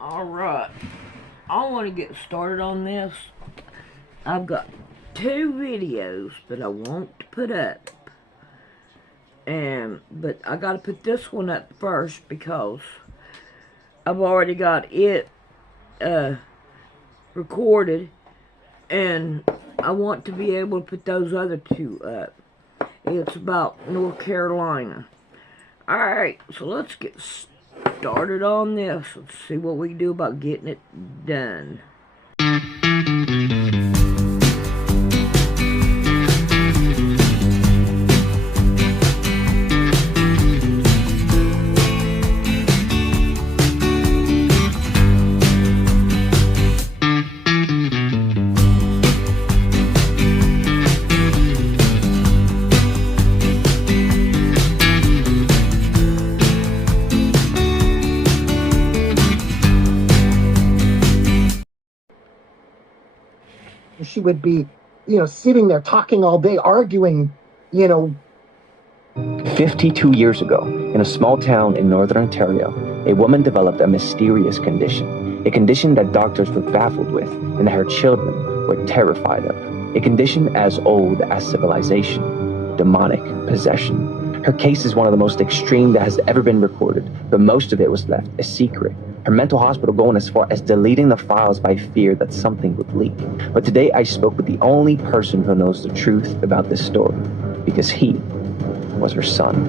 Alright, I want to get started on this. I've got two videos that I want to put up. But I got to put this one up first because I've already got it recorded, and I want to be able to put those other two up. It's about North Carolina. Alright, so let's get started on this. Let's see what we can do about getting it done. She would be, sitting there talking all day, arguing, 52 years ago, in a small town in northern Ontario, a woman developed a mysterious condition. A condition that doctors were baffled with and that her children were terrified of. A condition as old as civilization. Demonic possession. Her case is one of the most extreme that has ever been recorded, but most of it was left a secret. Her mental hospital going as far as deleting the files by fear that something would leak. But today I spoke with the only person who knows the truth about this story, because he was her son.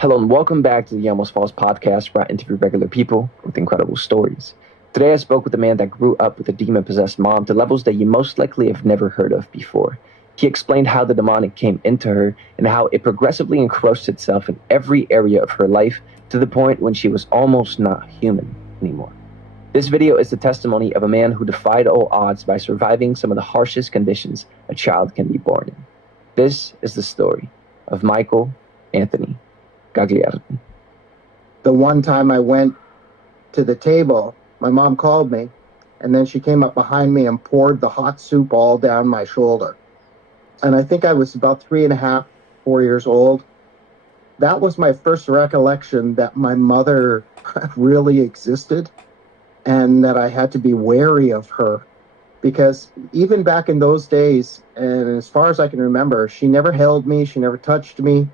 Hello and welcome back to the Almost Falls podcast, where I interview regular people with incredible stories. Today I spoke with a man that grew up with a demon-possessed mom to levels that you most likely have never heard of before. He explained how the demonic came into her and how it progressively encroached itself in every area of her life to the point when she was almost not human anymore. This video is the testimony of a man who defied all odds by surviving some of the harshest conditions a child can be born in. This is the story of Michael Anthony Gagliardi. The one time I went to the table, my mom called me, and then she came up behind me and poured the hot soup all down my shoulder. And I think I was about 3.5, 4 years old. That was my first recollection that my mother really existed and that I had to be wary of her. Because even back in those days, and as far as I can remember, she never held me, she never touched me.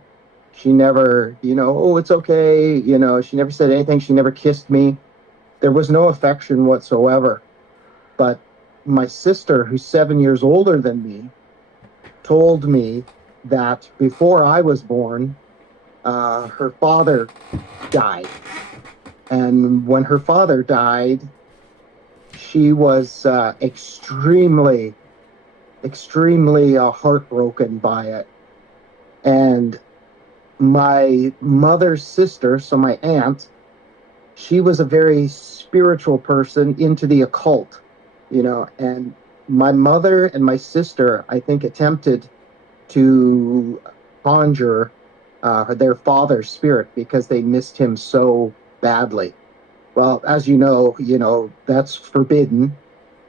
She never, oh, it's okay. She never said anything. She never kissed me. There was no affection whatsoever. But my sister, who's 7 years older than me, told me that before I was born, her father died. And when her father died, she was extremely heartbroken by it. And my mother's sister, so my aunt, she was a very spiritual person into the occult, and my mother and my sister, I think, attempted to conjure their father's spirit because they missed him so badly. Well, as you know, that's forbidden,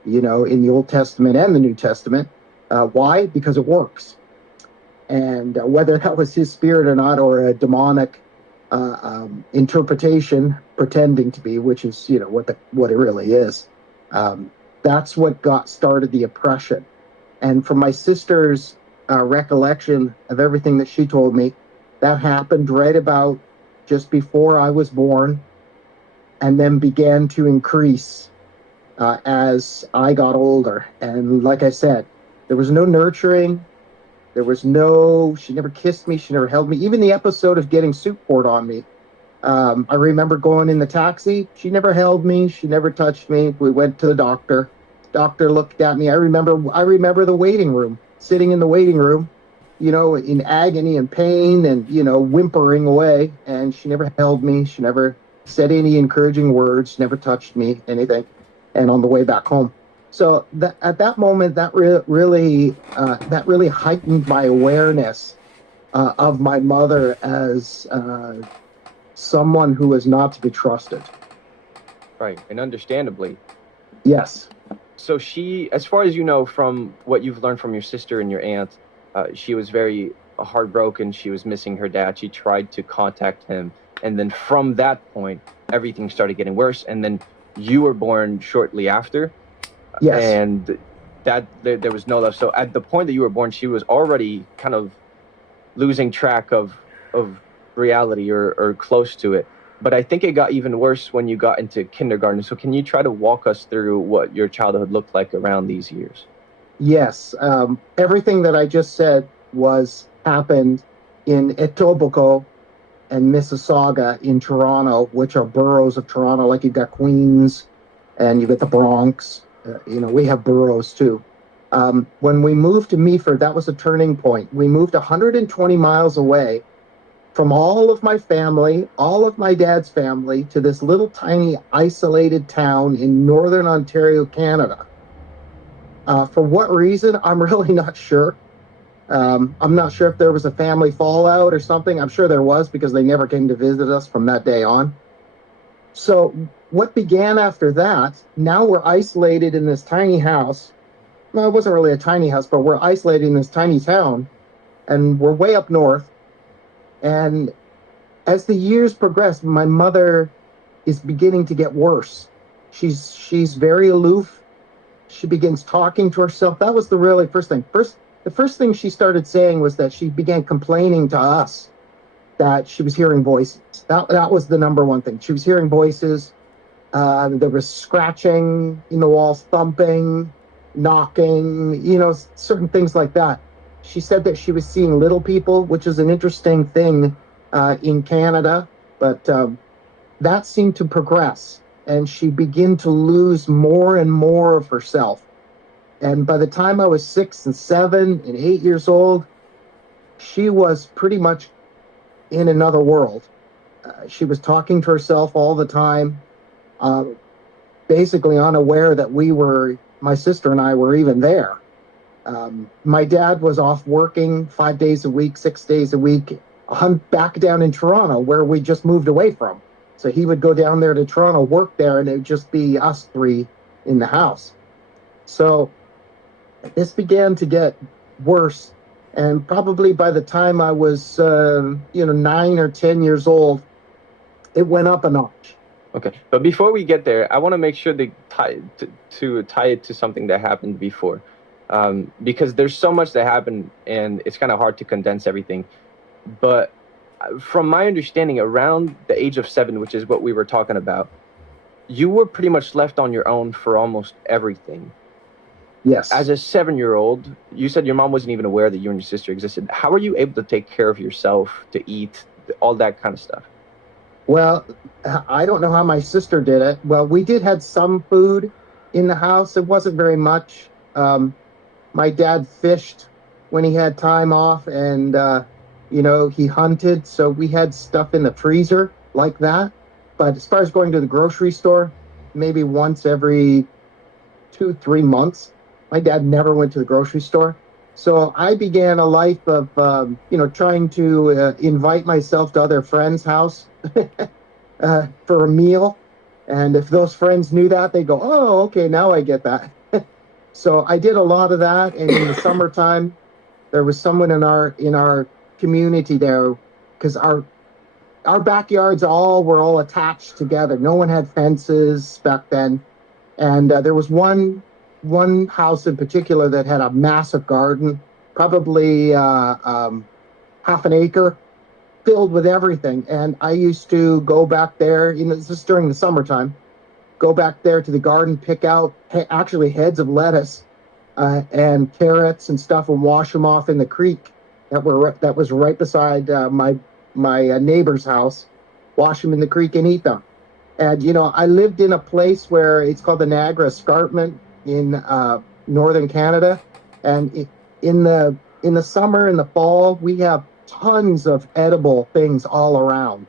in the Old Testament and the New Testament. Why? Because it works. And whether that was his spirit or not, or a demonic interpretation pretending to be, which is, what it really is, that's what started the oppression. And from my sister's recollection of everything that she told me, that happened right about just before I was born, and then began to increase as I got older. And like I said, there was no nurturing. She never kissed me. She never held me. Even the episode of getting soup poured on me. I remember going in the taxi. She never held me. She never touched me. We went to the doctor. Doctor looked at me. I remember the waiting room, sitting in the waiting room, in agony and pain and, whimpering away. And she never held me. She never said any encouraging words, never touched me, anything. And on the way back home. So at that moment, that really heightened my awareness of my mother as someone who is not to be trusted. Right, and understandably. Yes. So she, as far as you know from what you've learned from your sister and your aunt, she was very heartbroken. She was missing her dad. She tried to contact him And then from that point, everything started getting worse. And then you were born shortly after. Yes. And that there was no love. So at the point that you were born, she was already kind of losing track of reality, or close to it. But I think it got even worse when you got into kindergarten. So can you try to walk us through what your childhood looked like around these years? Yes. Everything that I just said happened in Etobicoke and Mississauga in Toronto, which are boroughs of Toronto. Like you've got Queens and you've got the Bronx. We have boroughs too. When we moved to Meaford, that was a turning point. We moved 120 miles away from all of my family, all of my dad's family, to this little tiny isolated town in northern Ontario, Canada. For what reason, I'm really not sure. I'm not sure if there was a family fallout or something. I'm sure there was, because they never came to visit us from that day on. So what began after that, now we're isolated in this tiny house. Well, it wasn't really a tiny house, but we're isolated in this tiny town, and we're way up north. And as the years progress, my mother is beginning to get worse. She's very aloof. She begins talking to herself. That was the really first thing. The first thing she started saying was that she began complaining to us that she was hearing voices. That was the number one thing. She was hearing voices. There was scratching in the walls, thumping, knocking, certain things like that. She said that she was seeing little people, which is an interesting thing in Canada, but that seemed to progress, and she began to lose more and more of herself. And by the time I was 6 and 7 and 8 years old, she was pretty much in another world. She was talking to herself all the time, basically unaware that my sister and I were even there. My dad was off working 5 days a week, 6 days a week. I'm back down in Toronto, where we just moved away from. So he would go down there to Toronto, work there, and it would just be us three in the house. So this began to get worse. And probably by the time I was, 9 or 10 years old, it went up a notch. Okay, but before we get there, I want to make sure to tie it to something that happened before, because there's so much that happened, and it's kind of hard to condense everything. But from my understanding, around the age of 7, which is what we were talking about, you were pretty much left on your own for almost everything. Yes. As a 7-year-old, you said your mom wasn't even aware that you and your sister existed. How were you able to take care of yourself, to eat, all that kind of stuff? Well, I don't know how my sister did it. Well, we did have some food in the house. It wasn't very much. My dad fished when he had time off, and, he hunted. So we had stuff in the freezer like that. But as far as going to the grocery store, maybe once every 2-3 months, my dad never went to the grocery store. So I began a life of, trying to invite myself to other friends' house for a meal. And if those friends knew that, they go, "Oh, okay, now I get that." So I did a lot of that. And in the summertime, there was someone in our community there, because our backyards were all attached together. No one had fences back then. And there was one house in particular that had a massive garden, probably half an acre, filled with everything. And I used to go back there, just during the summertime, go back there to the garden, pick out actually heads of lettuce and carrots and stuff, and wash them off in the creek that was right beside my neighbor's house. Wash them in the creek and eat them. And, I lived in a place where it's called the Niagara Escarpment in northern Canada. And in the summer and the fall, we have tons of edible things all around.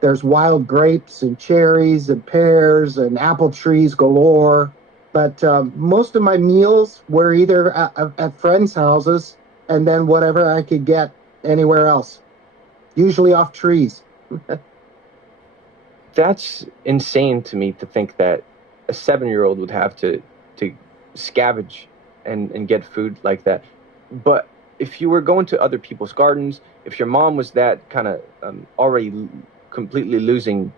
There's wild grapes and cherries and pears and apple trees galore. But most of my meals were either at friends' houses, and then whatever I could get anywhere else, usually off trees. That's insane to me, to think that a 7-year-old would have to scavenge and get food like that. But if you were going to other people's gardens, if your mom was that kind of already completely losing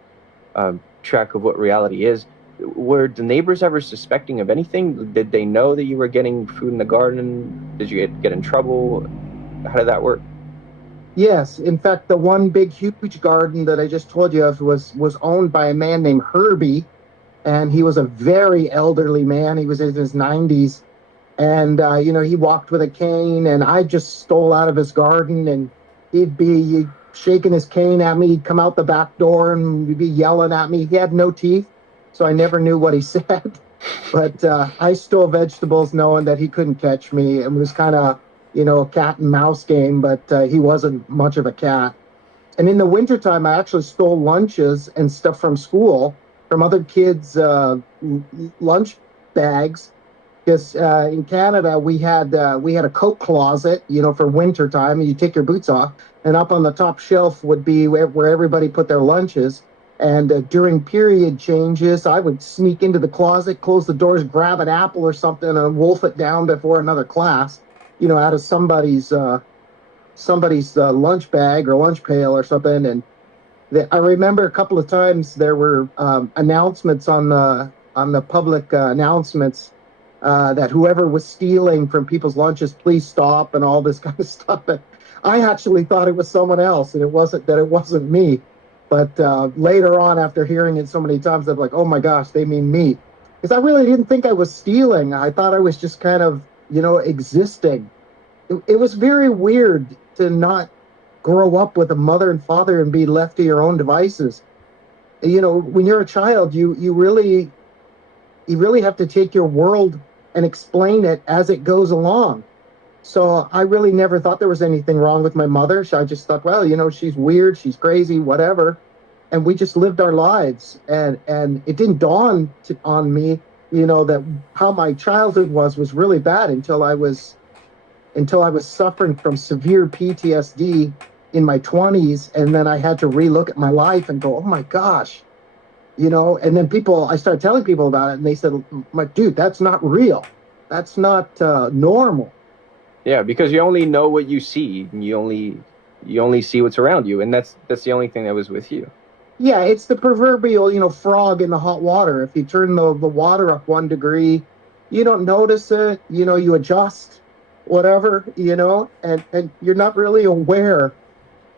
track of what reality is. Were the neighbors ever suspecting of anything? Did they know that you were getting food in the garden? Did you get in trouble? How did that work? Yes, in fact, the one big, huge garden that I just told you of was owned by a man named Herbie, and he was a very elderly man. He was in his 90s, and he walked with a cane, and I just stole out of his garden, and he'd be shaking his cane at me. He'd come out the back door and he'd be yelling at me. He had no teeth, so I never knew what he said. But I stole vegetables knowing that he couldn't catch me. It was kind of, a cat and mouse game, but he wasn't much of a cat. And in the wintertime, I actually stole lunches and stuff from school, from other kids' lunch bags, because in Canada we had a coat closet, for winter time. You take your boots off, and up on the top shelf would be where everybody put their lunches. And during period changes, I would sneak into the closet, close the doors, grab an apple or something, and wolf it down before another class, out of somebody's lunch bag or lunch pail or something. And I remember a couple of times there were announcements on the public announcements that whoever was stealing from people's lunches, please stop, and all this kind of stuff. And I actually thought it was someone else, and it wasn't me. But later on, after hearing it so many times, I'm like, oh my gosh, they mean me. Because I really didn't think I was stealing. I thought I was just kind of, existing. It was very weird to not grow up with a mother and father and be left to your own devices. When you're a child, you really have to take your world and explain it as it goes along. So I really never thought there was anything wrong with my mother. I just thought, well, she's weird, she's crazy, whatever. And we just lived our lives. And it didn't dawn on me, that how my childhood was really bad until I was suffering from severe PTSD in my 20s. And then I had to relook at my life and go, oh my gosh, and then I started telling people about it, and they said, dude, that's not real. That's not normal. Yeah, because you only know what you see, and you only see what's around you, and that's the only thing that was with you. Yeah, it's the proverbial, frog in the hot water. If you turn the water up 1 degree, you don't notice it, you adjust, whatever, and you're not really aware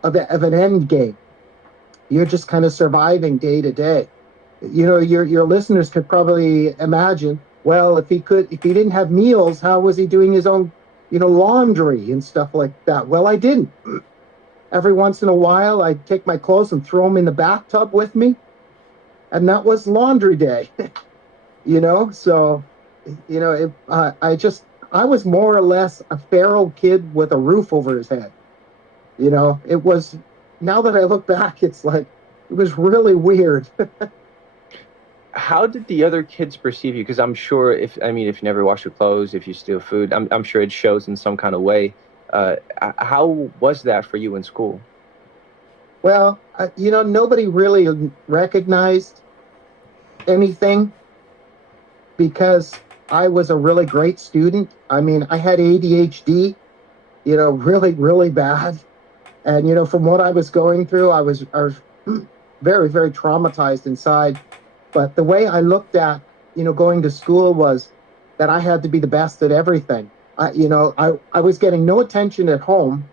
of an end game. You're just kind of surviving day to day. Your listeners could probably imagine, well, if he didn't have meals, how was he doing his own, laundry and stuff like that? Well, I didn't. Every once in a while, I'd take my clothes and throw them in the bathtub with me, and that was laundry day. So, I was more or less a feral kid with a roof over his head. It was, now that I look back, it's like, it was really weird. How did the other kids perceive you? Because I'm sure if you never wash your clothes, if you steal food, I'm sure it shows in some kind of way. How was that for you in school? Well, nobody really recognized anything because I was a really great student. I mean, I had ADHD, really, really bad. And, from what I was going through, I was very, very traumatized inside. But the way I looked at, going to school was that I had to be the best at everything. I was getting no attention at home.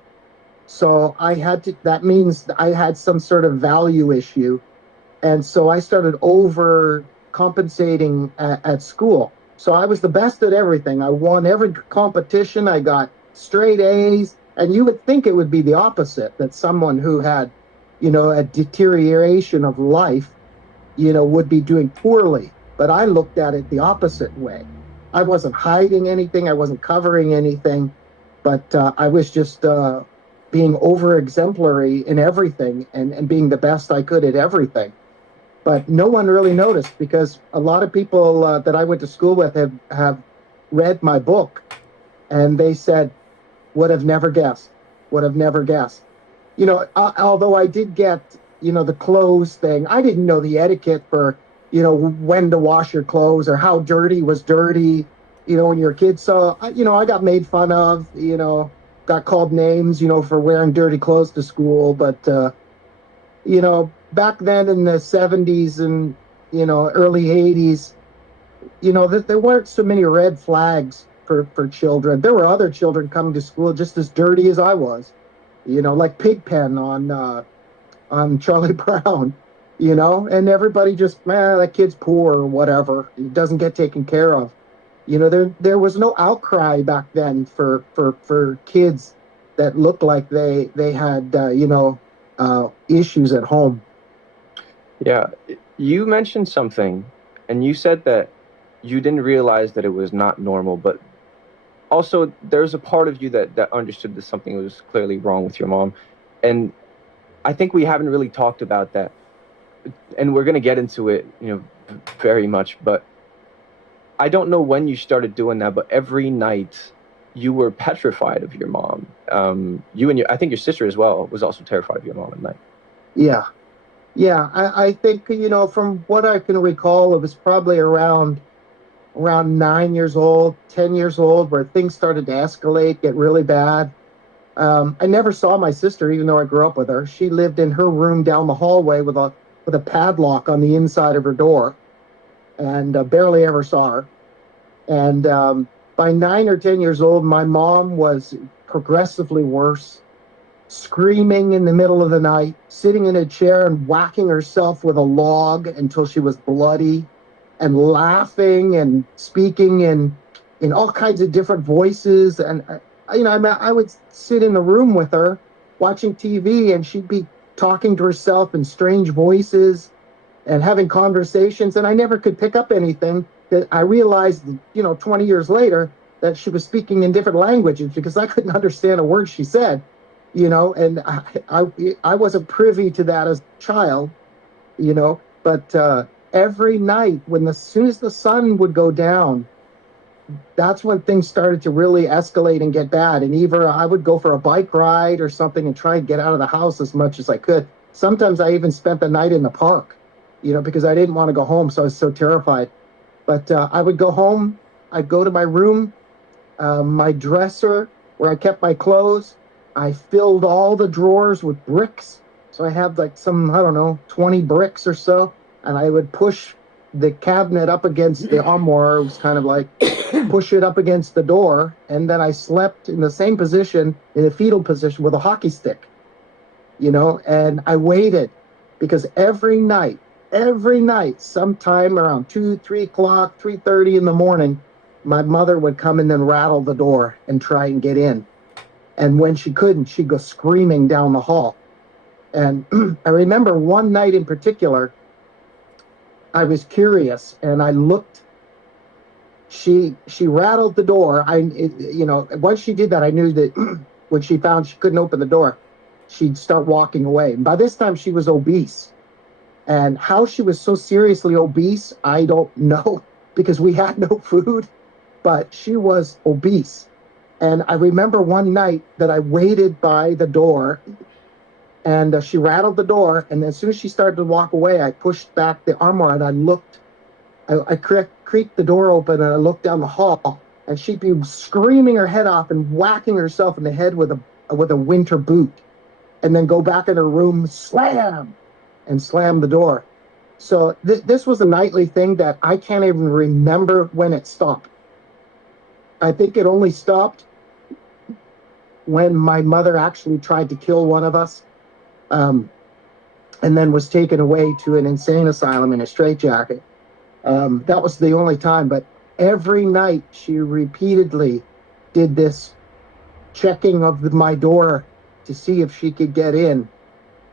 So that means I had some sort of value issue. And so I started overcompensating at school. So I was the best at everything. I won every competition. I got straight A's. And you would think it would be the opposite, that someone who had, a deterioration of life, would be doing poorly. But I looked at it the opposite way. I wasn't hiding anything. I wasn't covering anything. But I was just being over-exemplary in everything and being the best I could at everything. But no one really noticed because a lot of people that I went to school with have read my book. And they said, would have never guessed. Although I did get, the clothes thing, I didn't know the etiquette for, when to wash your clothes or how dirty was dirty, when you're a kid. So, I got made fun of, got called names, for wearing dirty clothes to school. But, back then in the 70s and, early 80s, that there weren't so many red flags for children. There were other children coming to school just as dirty as I was, like Pigpen on Charlie Brown, and everybody just, man, that kid's poor or whatever. He doesn't get taken care of. There was no outcry back then for kids that looked like they had, issues at home. Yeah, you mentioned something, and you said that you didn't realize that it was not normal, but also there's a part of you that understood that something was clearly wrong with your mom. And I think we haven't really talked about that, and we're going to get into it, very much, but I don't know when you started doing that, but every night you were petrified of your mom. You and I think your sister as well was also terrified of your mom at night. Yeah. Yeah. I think, from what I can recall, it was probably around 9 years old, 10 years old, where things started to escalate, get really bad. I never saw my sister, even though I grew up with her. She lived in her room down the hallway with a padlock on the inside of her door, and barely ever saw her. And by 9 or 10 years old, my mom was progressively worse, screaming in the middle of the night, sitting in a chair and whacking herself with a log until she was bloody, and laughing and speaking in all kinds of different voices. And I would sit in the room with her watching TV, and she'd be talking to herself in strange voices and having conversations, and I never could pick up anything. That I realized, 20 years later, that she was speaking in different languages because I couldn't understand a word she said, and I wasn't privy to that as a child, but every night as soon as the sun would go down, that's when things started to really escalate and get bad. And either I would go for a bike ride or something and try and get out of the house as much as I could. Sometimes I even spent the night in the park, because I didn't want to go home, so I was so terrified. But I would go home, I'd go to my room, my dresser where I kept my clothes. I filled all the drawers with bricks. So I had like some, I don't know, 20 bricks or so. And I would push the cabinet up against the armoire. It was kind of like push it up against the door. And then I slept in the same position, in a fetal position with a hockey stick, and I waited because every night, sometime around 2, 3 o'clock, 3:30 in the morning, my mother would come and then rattle the door and try and get in. And when she couldn't, she'd go screaming down the hall. And I remember one night in particular, I was curious and I looked. She rattled the door. Once she did that, I knew that when she found she couldn't open the door, she'd start walking away. And by this time, she was obese. And how she was so seriously obese, I don't know, because we had no food, but she was obese. And I remember one night that I waited by the door, and she rattled the door, and as soon as she started to walk away, I pushed back the armoire, and I looked. I creaked the door open, and I looked down the hall, and she'd be screaming her head off and whacking herself in the head with a winter boot, and then go back in her room, slam the door. So this was a nightly thing that I can't even remember when it stopped. I think it only stopped when my mother actually tried to kill one of us, and then was taken away to an insane asylum in a straitjacket. That was the only time, but every night she repeatedly did this checking of my door to see if she could get in.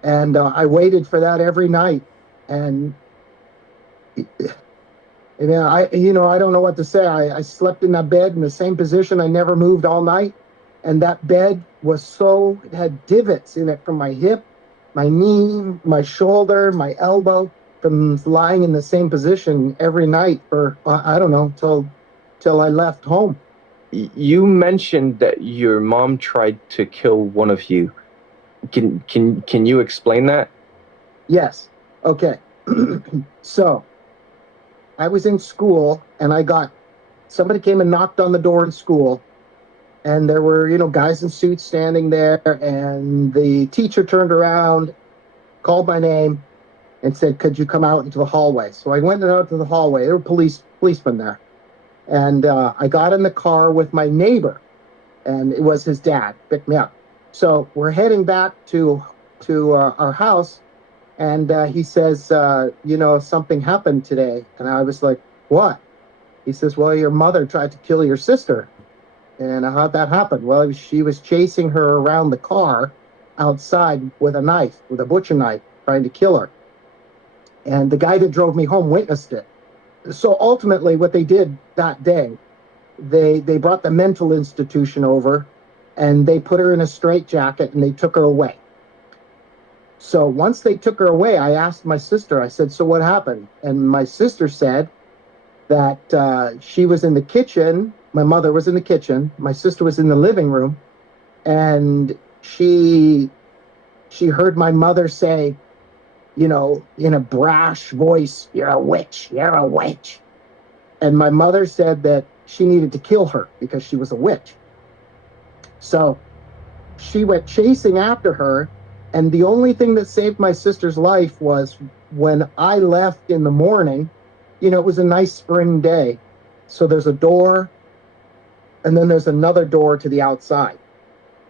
And I waited for that every night. And I don't know what to say. I slept in that bed in the same position. I never moved all night. And that bed it had divots in it from my hip, my knee, my shoulder, my elbow, from lying in the same position every night for, I don't know, till I left home. You mentioned that your mom tried to kill one of you. Can you explain that? Yes. Okay. So I was in school and somebody came and knocked on the door in school, and there were, guys in suits standing there, and the teacher turned around called my name, and said, "Could you come out into the hallway?" So I went out to the hallway. There were policemen there. And I got in the car with my neighbor, and it was his dad, picked me up. So we're heading back to our house, and he says, something happened today. And I was like, "What?" He says, "Well, your mother tried to kill your sister." And how'd that happen? Well, she was chasing her around the car outside with a knife, with a butcher knife, trying to kill her. And the guy that drove me home witnessed it. So ultimately, what they did that day, they brought the mental institution over, and they put her in a straitjacket, and they took her away. So once they took her away, I asked my sister, I said, "So what happened?" And my sister said that she was in the kitchen. My mother was in the kitchen. My sister was in the living room, and she heard my mother say, in a brash voice, "You're a witch, you're a witch." And my mother said that she needed to kill her because she was a witch. So she went chasing after her, and the only thing that saved my sister's life was when I left in the morning. It was a nice spring day. So there's a door, and then there's another door to the outside.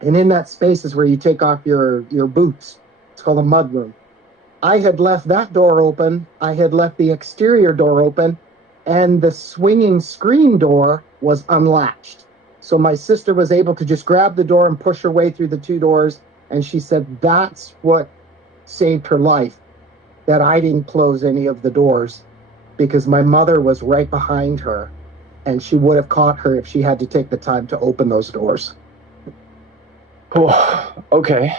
And in that space is where you take off your boots. It's called a mud room. I had left that door open. I had left the exterior door open, and the swinging screen door was unlatched. So my sister was able to just grab the door and push her way through the two doors. And she said that's what saved her life, that I didn't close any of the doors, because my mother was right behind her, and she would have caught her if she had to take the time to open those doors. Oh, okay.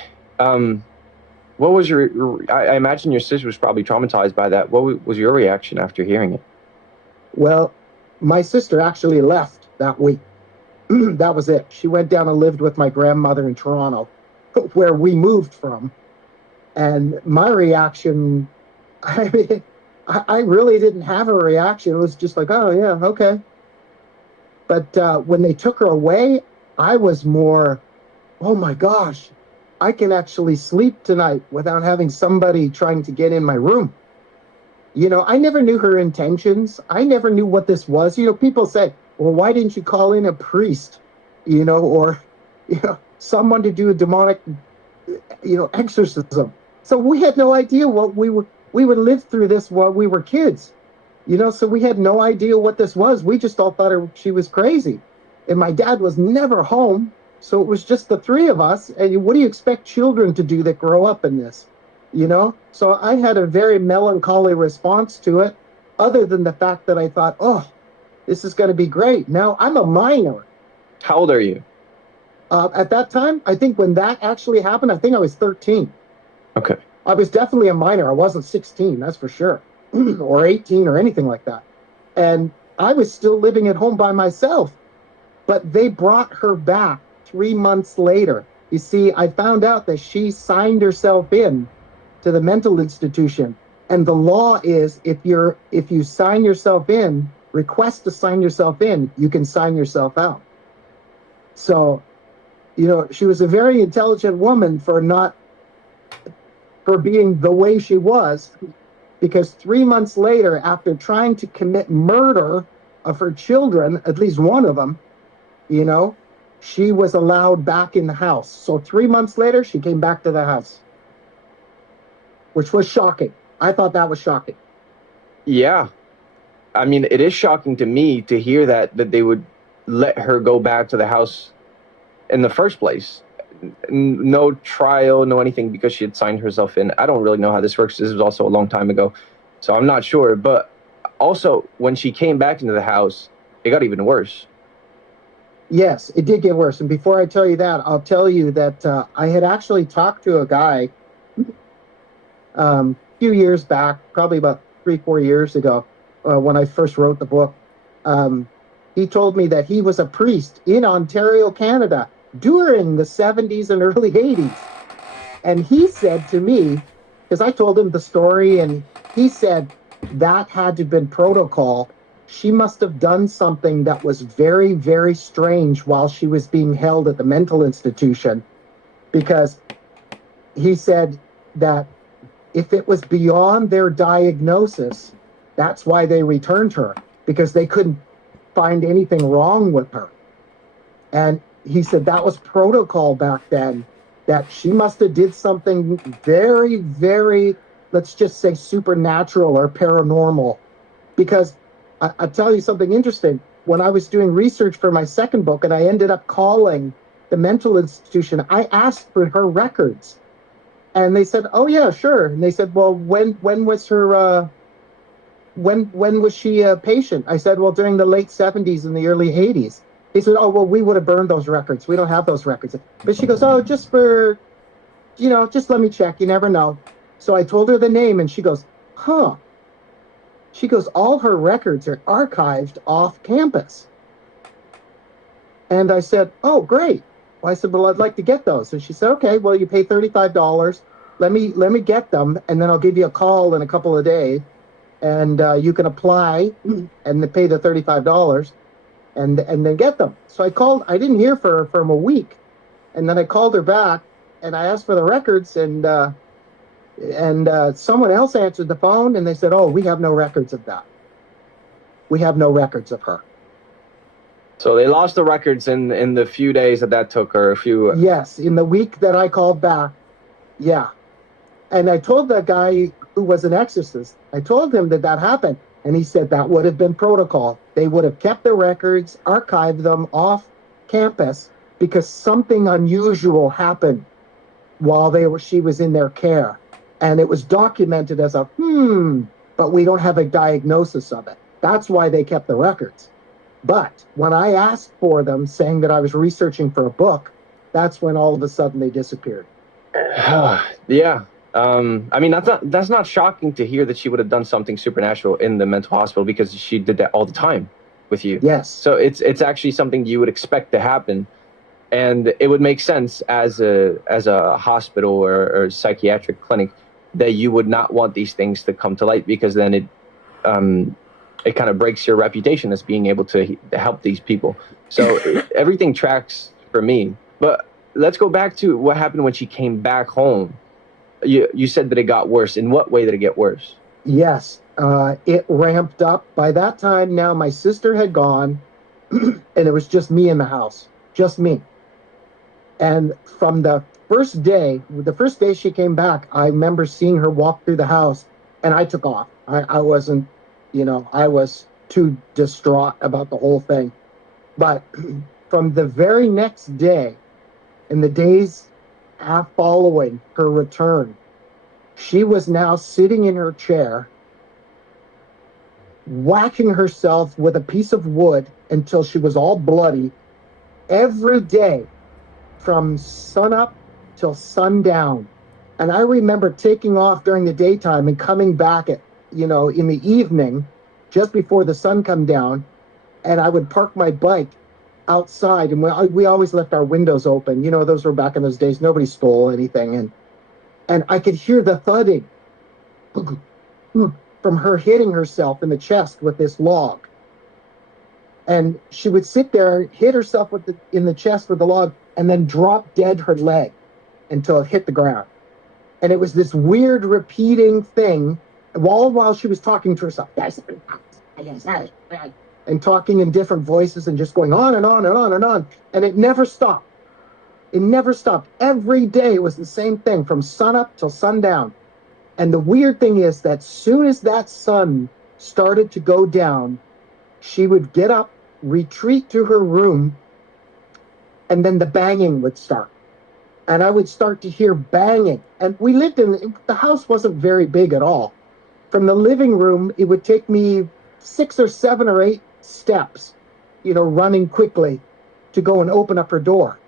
What was I imagine your sister was probably traumatized by that. What was your reaction after hearing it? Well, my sister actually left that week. That was it. She went down and lived with my grandmother in Toronto, where we moved from. And my reaction, I really didn't have a reaction. It was just like, "Oh, yeah, okay." But when they took her away, I was more, "Oh my gosh, I can actually sleep tonight without having somebody trying to get in my room." I never knew her intentions. I never knew what this was. People say, "Well, why didn't you call in a priest, or someone to do a demonic, exorcism?" So we had no idea what we would live through this while we were kids, so we had no idea what this was. We just all thought she was crazy. And my dad was never home. So it was just the three of us. And what do you expect children to do that grow up in this? So I had a very melancholy response to it, other than the fact that I thought, "Oh, this is going to be great." Now, I'm a minor. How old are you? At that time, I think when that actually happened, I think I was 13. Okay. I was definitely a minor. I wasn't 16, that's for sure, or 18 or anything like that. And I was still living at home by myself. But they brought her back 3 months later. You see, I found out that she signed herself in to the mental institution. And the law is, if you sign yourself in, request to sign yourself in, you can sign yourself out. So, she was a very intelligent woman for being the way she was, because 3 months later, after trying to commit murder of her children, at least one of them, she was allowed back in the house. So 3 months later, she came back to the house, which was shocking. I thought that was shocking. Yeah. I mean, it is shocking to me to hear that they would let her go back to the house in the first place. No trial, no anything, because she had signed herself in. I don't really know how this works. This was also a long time ago, so I'm not sure. But also, when she came back into the house, it got even worse. Yes, it did get worse. And before I tell you that, I'll tell you that I had actually talked to a guy a few years back, probably about 3-4 years ago, when I first wrote the book. He told me that he was a priest in Ontario, Canada, during the 70s and early 80s. And he said to me, because I told him the story, and he said that had to have been protocol. She must have done something that was very, very strange while she was being held at the mental institution, because he said that if it was beyond their diagnosis, that's why they returned her, because they couldn't find anything wrong with her. And he said that was protocol back then, that she must have did something very, very, let's just say supernatural or paranormal. Because I'll tell you something interesting. When I was doing research for my second book and I ended up calling the mental institution, I asked for her records. And they said, oh, yeah, sure. And they said, well, when was her, when was she a patient? I said, well, during the late 70s and the early 80s. He said, oh, well, we would have burned those records. We don't have those records. But she goes, oh, just for, just let me check. You never know. So I told her the name and she goes, huh. She goes, all her records are archived off campus. And I said, oh, great. Well, I said, well, I'd like to get those. And she said, okay, well, you pay $35. Let me get them, and then I'll give you a call in a couple of days, and you can apply and pay the $35 and then get them. So I called. I didn't hear from a week, and then I called her back, and I asked for the records, and someone else answered the phone, and they said, oh, we have no records of that. We have no records of her. So they lost the records in the few days that took her. Yes, in the week that I called back. Yeah. And I told that guy who was an exorcist, I told him that happened. And he said that would have been protocol. They would have kept the records, archived them off campus, because something unusual happened while she was in their care. And it was documented as but we don't have a diagnosis of it. That's why they kept the records. But when I asked for them, saying that I was researching for a book, that's when all of a sudden they disappeared. Yeah. I mean, that's not shocking to hear that she would have done something supernatural in the mental hospital, because she did that all the time with you. Yes. So it's actually something you would expect to happen, and it would make sense as a hospital or psychiatric clinic that you would not want these things to come to light, because then it kind of breaks your reputation as being able to help these people. So everything tracks for me. But let's go back to what happened when she came back home. You said that it got worse. In what way did it get worse? Yes, it ramped up. By that time now, my sister had gone, and it was just me in the house, just me. And from the first day she came back, I remember seeing her walk through the house, and I took off. I wasn't, I was too distraught about the whole thing. But from the very next day, in the days following her return, she was now sitting in her chair, whacking herself with a piece of wood until she was all bloody, every day from sunup till sundown. And I remember taking off during the daytime and coming back at, in the evening, just before the sun come down, and I would park my bike outside, and we always left our windows open. Those were back in those days. Nobody stole anything. And I could hear the thudding from her hitting herself in the chest with this log. And she would sit there, hit herself in the chest with the log, and then drop dead her leg until it hit the ground. And it was this weird repeating thing while she was talking to herself. And talking in different voices and just going on and on and on and on. And it never stopped. It never stopped. Every day was the same thing from sunup till sundown. And the weird thing is that soon as that sun started to go down, she would get up, retreat to her room, and then the banging would start. And I would start to hear banging. And we lived the house wasn't very big at all. From the living room, it would take me 6 or 7 or 8 steps, running quickly to go and open up her door.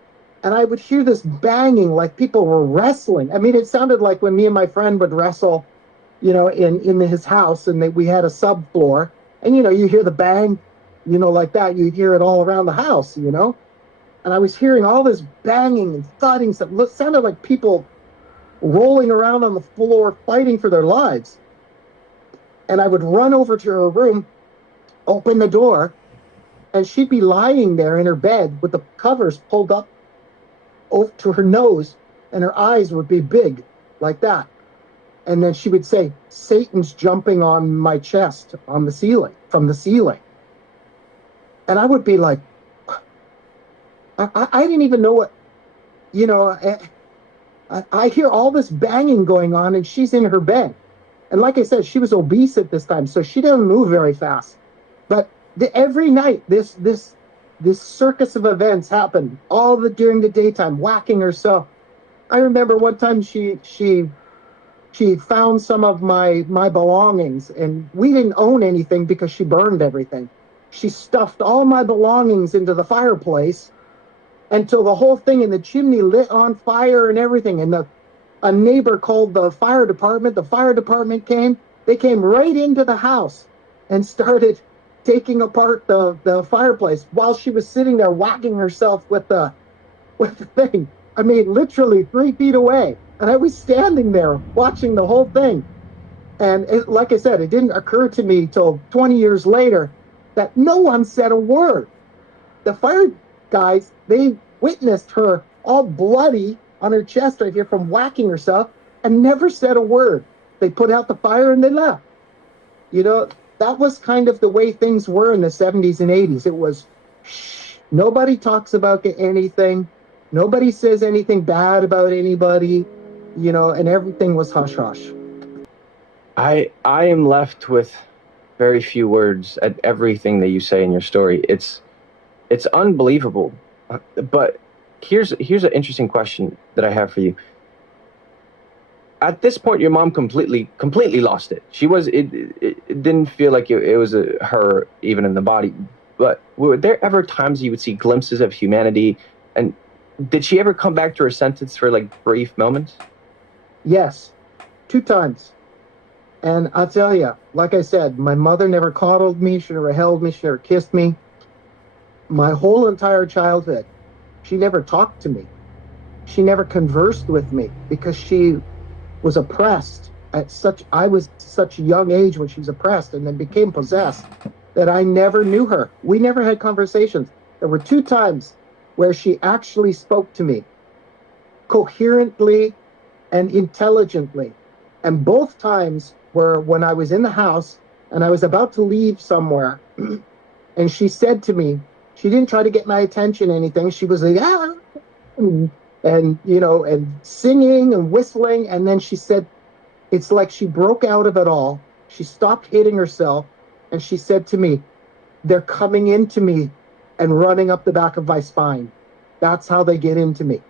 And I would hear this banging like people were wrestling. I mean, it sounded like when me and my friend would wrestle, in his house, and we had a subfloor, and, you hear the bang, like that. You'd hear it all around the house, And I was hearing all this banging and thudding stuff. It sounded like people rolling around on the floor fighting for their lives. And I would run over to her room, open the door, and she'd be lying there in her bed with the covers pulled up over to her nose, and her eyes would be big like that. And then she would say, Satan's jumping on my chest on the ceiling, from the ceiling. And I would be like, I didn't even know what, you know, I hear all this banging going on and she's in her bed. And like I said, she was obese at this time, so she didn't move very fast. But every night, this circus of events happened, during the daytime, whacking herself. I remember one time she found some of my belongings, and we didn't own anything because she burned everything. She stuffed all my belongings into the fireplace until the whole thing in the chimney lit on fire and everything. And a neighbor called the fire department. The fire department came. They came right into the house and started taking apart the fireplace while she was sitting there whacking herself with the thing. I mean, literally 3 feet away. And I was standing there watching the whole thing. And like I said, it didn't occur to me till 20 years later that no one said a word. The fire guys, they witnessed her all bloody on her chest right here from whacking herself and never said a word. They put out the fire and they left. You know, that was kind of the way things were in the 70s and 80s. It was, shh, nobody talks about anything. Nobody says anything bad about anybody, you know, and everything was hush hush. I am left with very few words at everything that you say in your story. It's unbelievable. But here's an interesting question that I have for you. At this point, your mom completely lost it. It didn't feel like it was her even in the body. But were there ever times you would see glimpses of humanity? And did she ever come back to her senses for like brief moments? Yes, 2 times. And I'll tell you, like I said, my mother never coddled me. She never held me. She never kissed me. My whole entire childhood, she never talked to me. She never conversed with me because she was oppressed I was such a young age when she was oppressed and then became possessed that I never knew her. We never had conversations. There were 2 times where she actually spoke to me coherently and intelligently. And both times were when I was in the house and I was about to leave somewhere. And she said to me, she didn't try to get my attention or anything. She was like, ah, and, you know, and singing and whistling. And then she said, it's like she broke out of it all. She stopped hitting herself. And she said to me, they're coming into me and running up the back of my spine. That's how they get into me.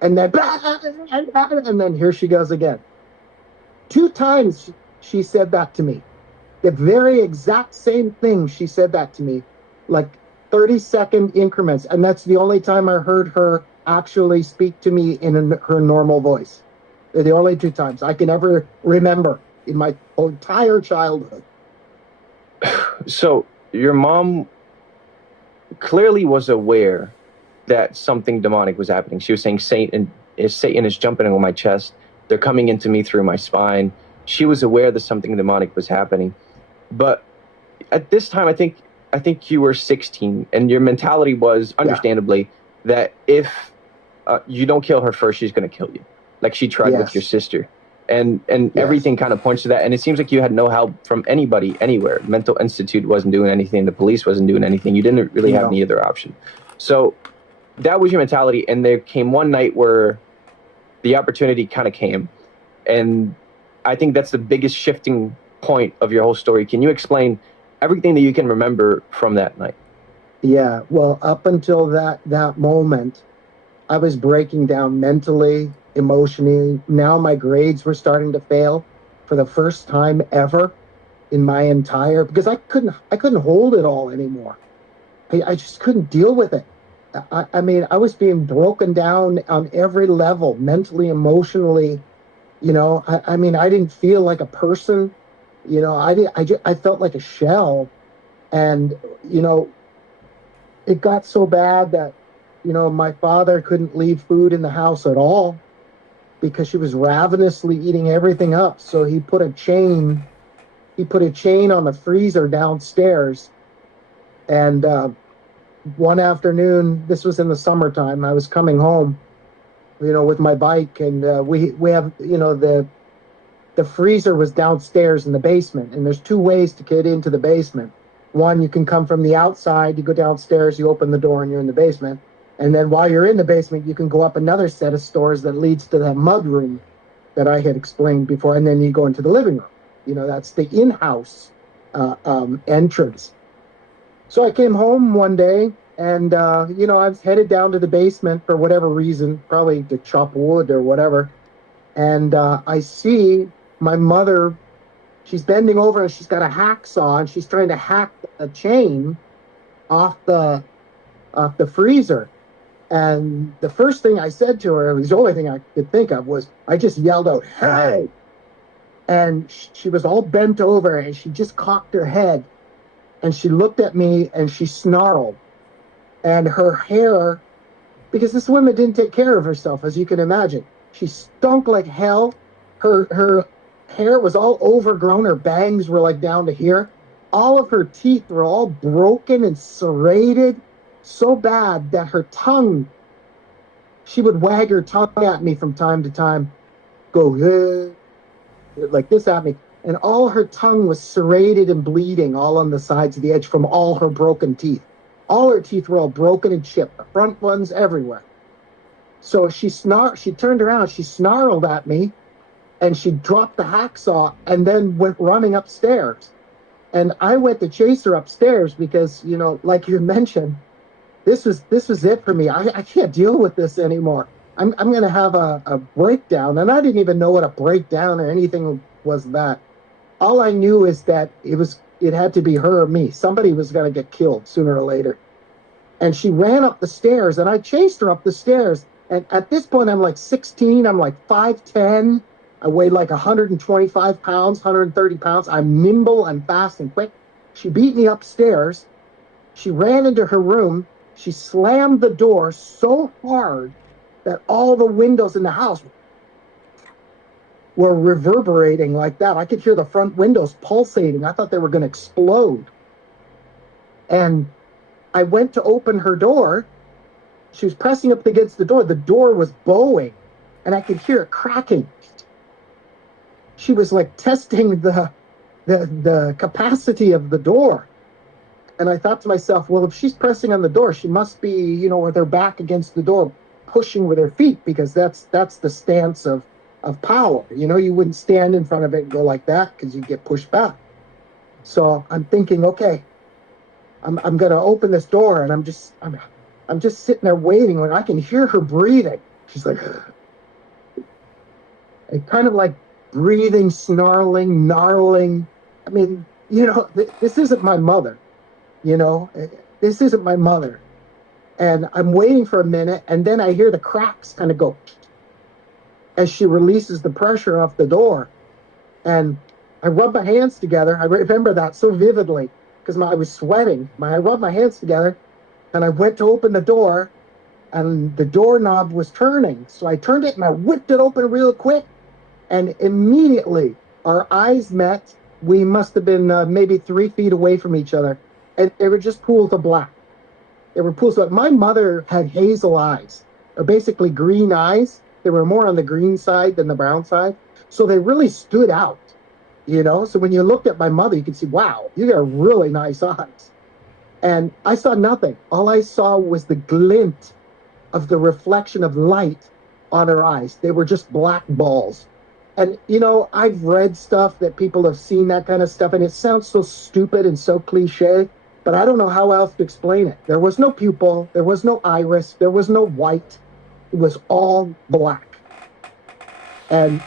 And then here she goes again. 2 times she said that to me. The very exact same thing she said that to me, like 30-second increments. And that's the only time I heard her actually speak to me in her normal voice. They're the only 2 times I can ever remember in my entire childhood. So your mom clearly was aware that something demonic was happening. She was saying, Satan is jumping on my chest. They're coming into me through my spine. She was aware that something demonic was happening. But at this time, I think you were 16, and your mentality was, understandably, that if you don't kill her first, she's going to kill you, like she tried with your sister. And everything kind of points to that. And it seems like you had no help from anybody anywhere. Mental Institute wasn't doing anything. The police wasn't doing anything. You didn't really have any other option. So that was your mentality. And there came one night where the opportunity kind of came. And I think that's the biggest shifting point of your whole story. Can you explain everything that you can remember from that night? Yeah, well, up until that moment, I was breaking down mentally, emotionally. Now my grades were starting to fail for the first time ever in my entire, because I couldn't hold it all anymore. I just couldn't deal with it. I mean, I was being broken down on every level, mentally, emotionally. You know, I mean, I didn't feel like a person. You know, I felt like a shell. And, you know, it got so bad that, you know, my father couldn't leave food in the house at all because she was ravenously eating everything up. So he put a chain on the freezer downstairs. And one afternoon, this was in the summertime, I was coming home, you know, with my bike, and we have, you know, the freezer was downstairs in the basement, and there's two ways to get into the basement. One, you can come from the outside, you go downstairs, you open the door, and you're in the basement. And then while you're in the basement, you can go up another set of stairs that leads to that mud room that I had explained before, and then you go into the living room. That's the in-house entrance. So I came home one day, and I was headed down to the basement for whatever reason, probably to chop wood or whatever. And I see my mother. She's bending over and she's got a hacksaw and she's trying to hack a chain off the freezer. And the first thing I said to her, it was the only thing I could think of, was I just yelled out, "Hey!" And she was all bent over and she just cocked her head and she looked at me and she snarled. And her hair, because this woman didn't take care of herself, as you can imagine. She stunk like hell. Her hair was all overgrown. Her bangs were like down to here. All of her teeth were all broken and serrated so bad that her tongue, she would wag her tongue at me from time to time, go like this at me. And all her tongue was serrated and bleeding all on the sides of the edge from all her broken teeth. All her teeth were all broken and chipped, the front ones everywhere. So she turned around, she snarled at me, and she dropped the hacksaw and then went running upstairs. And I went to chase her upstairs because, like you mentioned, this was it for me. I can't deal with this anymore. I'm going to have a breakdown. And I didn't even know what a breakdown or anything was that. All I knew is that it had to be her or me. Somebody was going to get killed sooner or later. And she ran up the stairs, and I chased her up the stairs. And at this point, I'm like 16. I'm like 5'10". I weigh like 125 pounds, 130 pounds. I'm nimble, I'm fast and quick. She beat me upstairs. She ran into her room. She slammed the door so hard that all the windows in the house were reverberating like that. I could hear the front windows pulsating. I thought they were going to explode. And I went to open her door. She was pressing up against the door. The door was bowing, and I could hear it cracking. She was like testing the capacity of the door. And I thought to myself, well, if she's pressing on the door, she must be, with her back against the door, pushing with her feet, because that's the stance of power. You wouldn't stand in front of it and go like that because you'd get pushed back. So I'm thinking, okay, I'm going to open this door, and I'm just sitting there waiting when I can hear her breathing. She's like, and kind of like breathing, snarling, gnarling. I mean, this isn't my mother. This isn't my mother. And I'm waiting for a minute, and then I hear the cracks kind of go as she releases the pressure off the door. And I rub my hands together. I remember that so vividly because I was sweating. I rubbed my hands together, and I went to open the door, and the doorknob was turning. So I turned it, and I whipped it open real quick. And immediately, our eyes met. We must have been maybe 3 feet away from each other. And they were just pools of black. They were pools of... My mother had hazel eyes, or basically green eyes. They were more on the green side than the brown side. So they really stood out, So when you looked at my mother, you could see, wow, you got really nice eyes. And I saw nothing. All I saw was the glint of the reflection of light on her eyes. They were just black balls. And, I've read stuff that people have seen that kind of stuff, and it sounds so stupid and so cliche, but I don't know how else to explain it. There was no pupil. There was no iris. There was no white. It was all black. And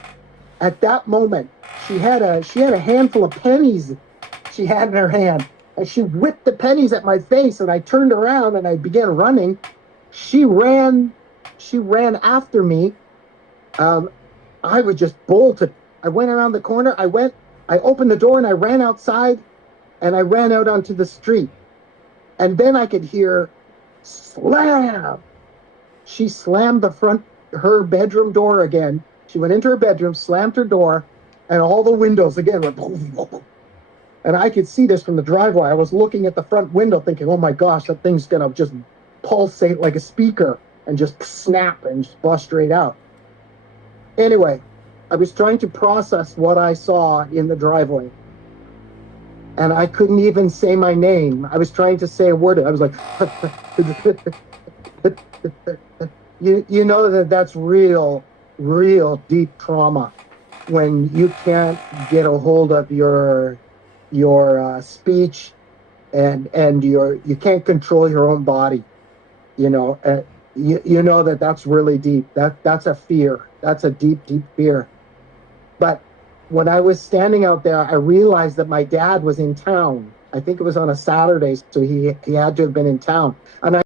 at that moment, she had a handful of pennies she had in her hand, and she whipped the pennies at my face, and I turned around, and I began running. She ran after me. I was just bolted. I went around the corner. I opened the door and I ran outside, and I ran out onto the street. And then I could hear slam. She slammed her bedroom door again. She went into her bedroom, slammed her door, and all the windows again went boom, boom, boom. And I could see this from the driveway. I was looking at the front window thinking, oh my gosh, that thing's going to just pulsate like a speaker and just snap and just bust straight out. Anyway, I was trying to process what I saw in the driveway. And I couldn't even say my name. I was trying to say a word. I was like, you know that's real deep trauma when you can't get a hold of your speech and you can't control your own body. You know, you know that's really deep. That's a fear. That's a deep fear. But when I was standing out there, I realized that my dad was in town. I think it was on a Saturday, so he had to have been in town. And I